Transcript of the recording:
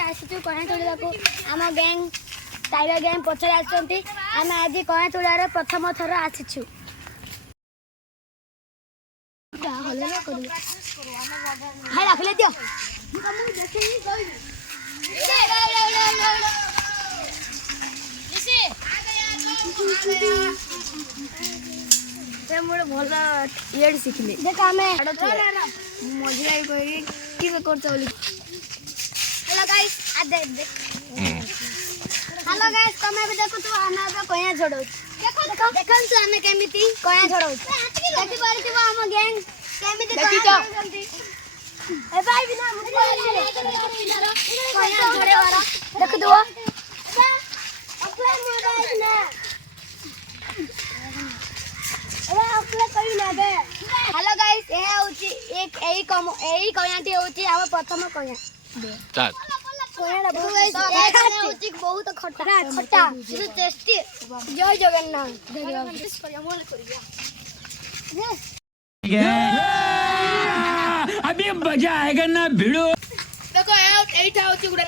आसीचु कणा तोड़ा को आम गैंग टाइगर गैंग पछरे आछंती आम आज कणा तोड़ार प्रथम थर आसीचु हाय रखले दियो से मोर भला येड सिखले देख हमें मजे आई कोई की कर चली हेलो गाइस आ देख हेलो गाइस तुम भी देखो तो हम अब कया झड़ो देखो देखो देखन से हमें केमिति कया झड़ो देखि पारिथिबो हम गैंग केमिति देखि जाओ ए भाई बिना मुझे कया झड़े वाला देख दो अपने मोबाइल ना अरे अपने कई ना दे हेलो गाइस ए होची एक एई कम एई कयाटी होची हम प्रथम कया दे स्टार्ट बहुत खट्टा खट्टा टेस्टी जय जगन्नाथ अभी मजा आएगा ना भिड़ो देखो एटा होची गुडा